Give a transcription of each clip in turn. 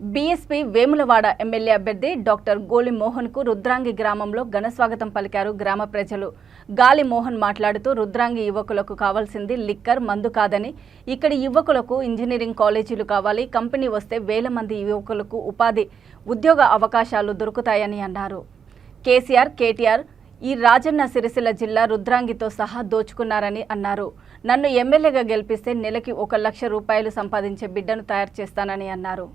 BSP Vemulawada MLA అభ్యర్థి doctor Goli మోహన్కు రుద్రాంగి గ్రామంలో ఘనస్వాగతం పలికారు గ్రామ ప్రజలు. గాలి మోహన్ మాట్లాడుతూ రుద్రాంగి యువకులకు కావాల్సింది లిక్కర్ మందు కాదని. ఇక్కడి యువకులకు ఇంజనీరింగ్ కాలేజీలు కావాలి. కంపెనీ వస్తే వేల మంది యువకులకు ఉపాధి ఉద్యోగ అవకాశాలు దొరుకుతాయని అన్నారు. కేసీఆర్ కేటీఆర్ ఈ రాజన్న సిరిసిల్ల జిల్లా రుద్రాంగితో సహా దోచుకున్నారని అన్నారు. నన్ను ఎమ్మెల్యేగా గెలిపిస్తే నెలకి ఒక లక్ష రూపాయలు సంపాదించే బిడ్డను తయారు చేస్తానని అన్నారు.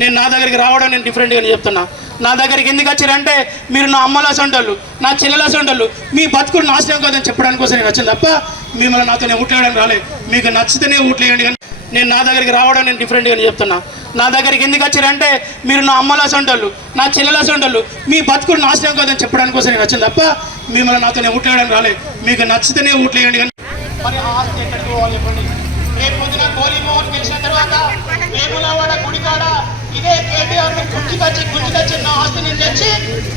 నేను నా దగ్గరికి రావడం నేను డిఫరెంట్గా చెప్తున్నా. నా దగ్గరికి ఎందుకు వచ్చారంటే మీరు నా అమ్మల సొంటోళ్ళు నా చెల్లెల సొంటోళ్ళు మీ బతుకులు నాశనం కాదని చెప్పడానికి కోసం నేను వచ్చింది తప్ప మిమ్మల్ని నాతో ఊట్లేయడం రాలేదు. మీకు నచ్చితేనే ఊట్లేయండి కానీ నేను నా దగ్గరికి రావడం నేను డిఫరెంట్గా చెప్తున్నా. నా దగ్గరికి ఎందుకు వచ్చారంటే మీరు నా అమ్మల సొంటోళ్ళు నా చెల్లెల సొంటోళ్ళు మీ బతుకులు నాశనం కాదని చెప్పడానికి కోసం నేను వచ్చింది తప్ప మిమ్మల్ని నాతో ఊట్లేయడం రాలేదు. మీకు నచ్చితేనే ఊట్లేయండి కానీ మరి ఆస్తి ఎక్కడికి పోవాలి చెప్పండి రేపు పొద్దున గోలీమోహన్ గెలిచిన తర్వాత వేములవాడ గుడికాడ ఇదే కేటీఆర్ గుంజుకొచ్చి గుంజుకొచ్చి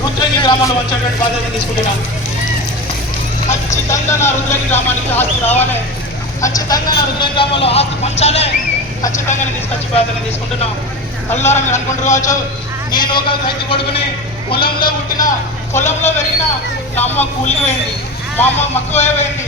రుద్రగి గ్రామంలో వచ్చేటువంటి బాధ్యత తీసుకుంటున్నాను. ఖచ్చితంగా నా రుద్రగి గ్రామానికి ఆస్తి రావాలి. ఖచ్చితంగా నా రుద్రగి గ్రామంలో ఆస్తి పంచాలే. ఖచ్చితంగా తీసుకొచ్చి బాధ్యత తీసుకుంటున్నాం అల్లారా మీరు అనుకుంటూ కావచ్చు నేను ఒక రైతు కొడుకుని పొలంలో పుట్టిన పొలంలో పెరిగిన నా అమ్మ కూలి పోయింది మా అమ్మ మక్కువైపోయింది. పోయింది